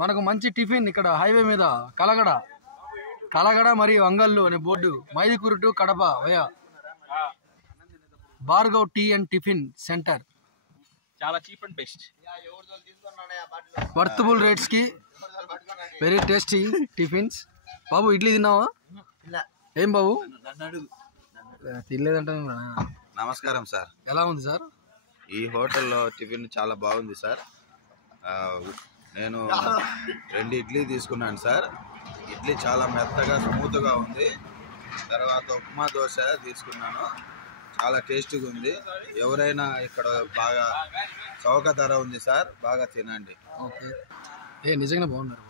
మనకు మంచి టిఫిన్ ఇక్కడ హైవే మీద కలగడ మరియు అంగళ్ళు అనే board, Mydukur to Kadapa via Bhargav tea and tiffin centre. చాలా cheap and best, worthable rates కి వెరీ టేస్టీ టిఫిన్స్. బాబు ఇడ్లీ తిన్నావా? ఏం బాబు తినలేదంట. నమస్కారం సార్. ఎలా ఉంది సార్? ఈ హోటల్లో టిఫిన్ చాలా బాగుంది సార్. నేను 2 ఇడ్లీ తీసుకున్నాను సార్. ఇడ్లీ చాలా మెత్తగా స్మూత్గా ఉంది. తర్వాత ఉప్మా దోశ తీసుకున్నాను, చాలా టేస్టీగా ఉంది. ఎవరైనా ఇక్కడ బాగా చౌక ధర ఉంది సార్, బాగా తినండి. ఓకే, నిజంగా బాగున్నారు.